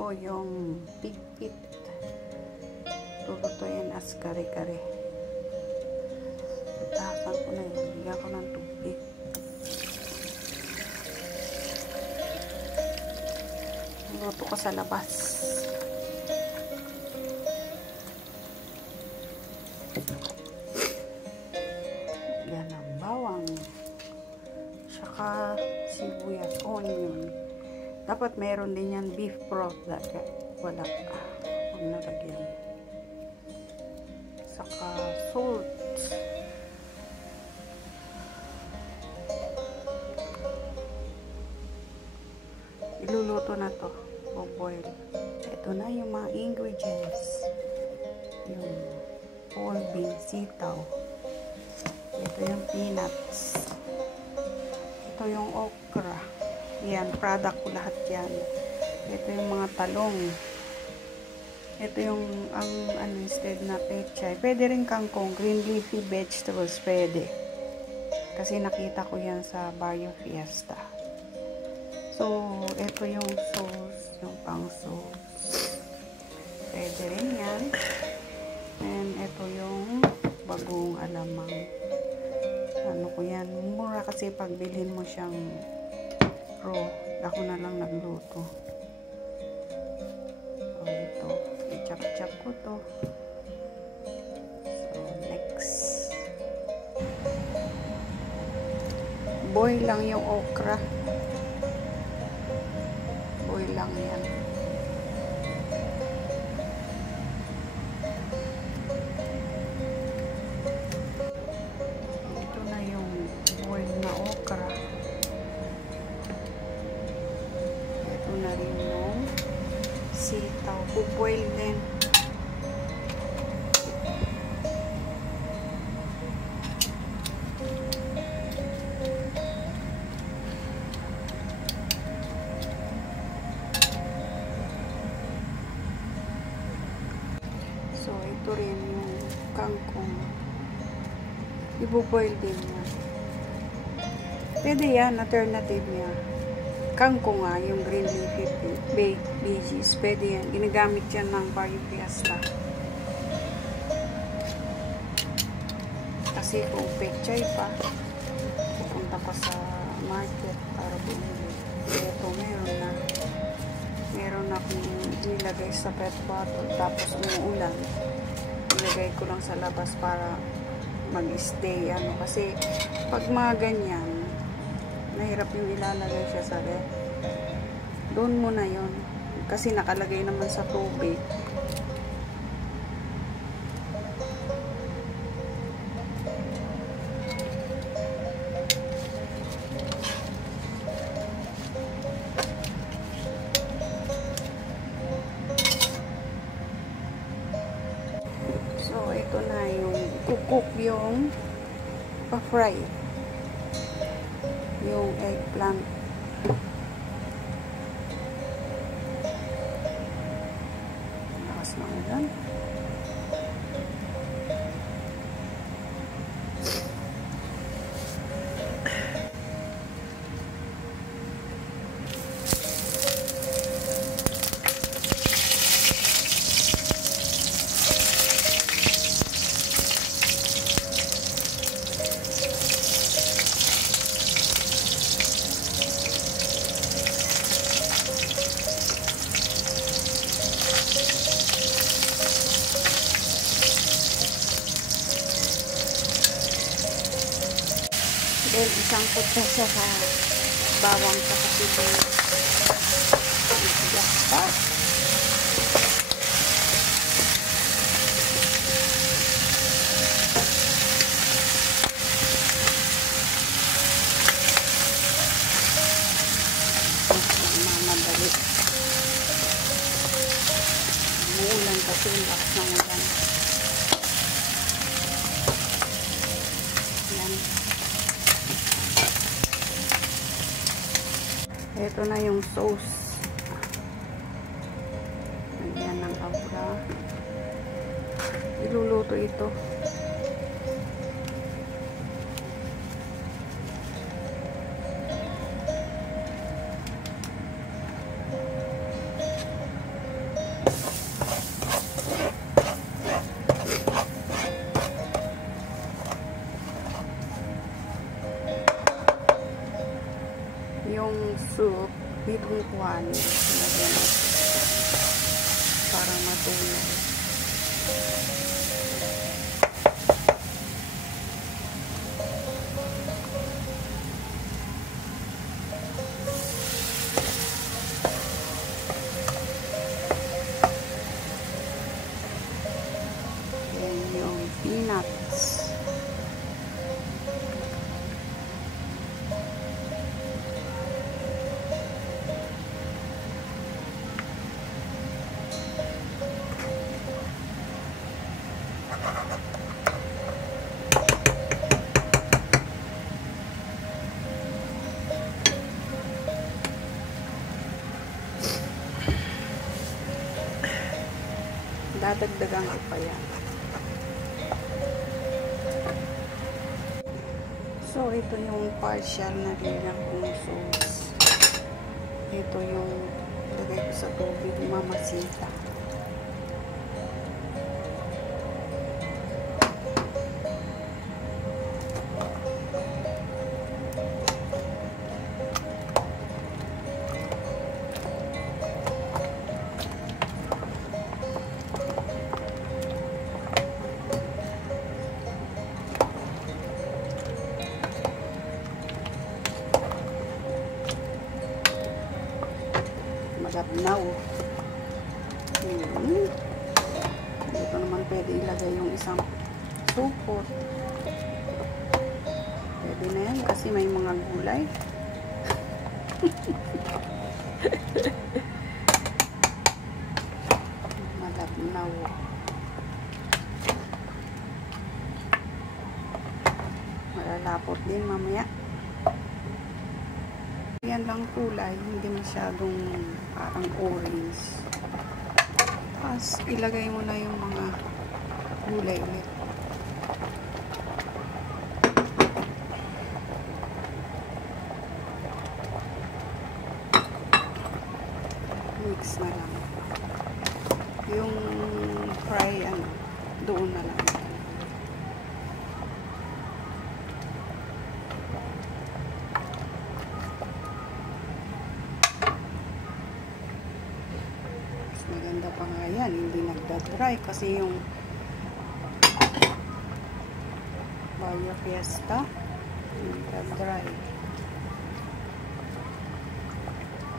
Ito yung pig feet. Lulutuin as kare-kare. Tasan ko na yun. Bigyan ko ng tubig. Luto ko sa labas. Yan ang bawang. Saka sibuyas, onion. Dapat meron din yan beef broth. Wala. Huwag nalagyan. Saka salt. Iluluto na to. Boil. Ito na yung mga ingredients. Yung whole bean, sitaw. Ito yung peanuts. Ito yung okra. Yan, product ko lahat yan. Ito yung mga talong. Ito yung instead na pechay. Pwede rin kangkong, green leafy vegetables, pwede. Kasi nakita ko yan sa Barrio Fiesta. So, ito yung sauce, yung pang sauce. Pwede rin yan. And ito yung bagong alamang. Ano ko yan, mura kasi pag bilhin mo siyang raw. Ako na lang nagluto. So, ito. I-chop-chop ko to. So, next. Boil lang yung okra. Boil lang yan. Ito na yung boil na okra. Ito na rin yung sitaw. Buboil din. So, ito rin yung kangkong. Ibuboil din yan. Pwede yan, alternative niya. Kangkong nga, yung green leafy veggies. Pwede yan. Ginagamit yan ng Barrio Fiesta. Kasi kung pechay pa, pupunta pa sa market para bumili. Ito, meron na. Meron akong nilagay sa pet bottle. Tapos umuulan. Nilagay ko lang sa labas para mag-stay. Kasi pag mga ganyan, nahirap yung ilalagay siya sa ref. Doon mo na yun. Kasi nakalagay naman sa tubig. So, ito na yung cook yung pa-fry. Yung eggplant. Lakas na ulan. Then, isang putsa sa bawang sa sibuyas. Iyak pa. Mamadali. Umuulan kasi yung lakas ng ulan. Yan. Ito na yung sauce. Lagyan ng abra. Iluluto ito. yung soup, itong kuhan, lagyan natin para matunaw. Yan yung peanuts. Dadagdagan ko pa yan. So, ito yung partial na rinang kong sauce. Ito yung lagay ko sa tubig, mamasita. Malabnaw. Dito naman pwede ilagay yung isang supot. Pwede na yan kasi may mga gulay. Malabnaw. Malalapot din mamaya. Yan lang kulay, hindi masyadong parang orange. Tapos, ilagay mo na yung mga gulay ulit. Mix na lang. Yung fry, doon na lang. Maganda pa nga yan, hindi nagda-dry kasi yung Barrio Fiesta nagda-dry.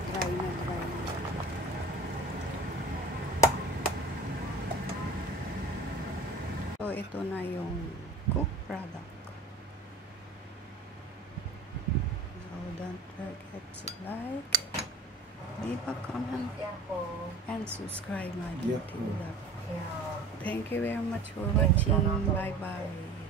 Dry na dry. So, ito na yung cooked product. So, don't forget to like, leave a comment, and subscribe my YouTube. Thank you very much for watching. Bye bye.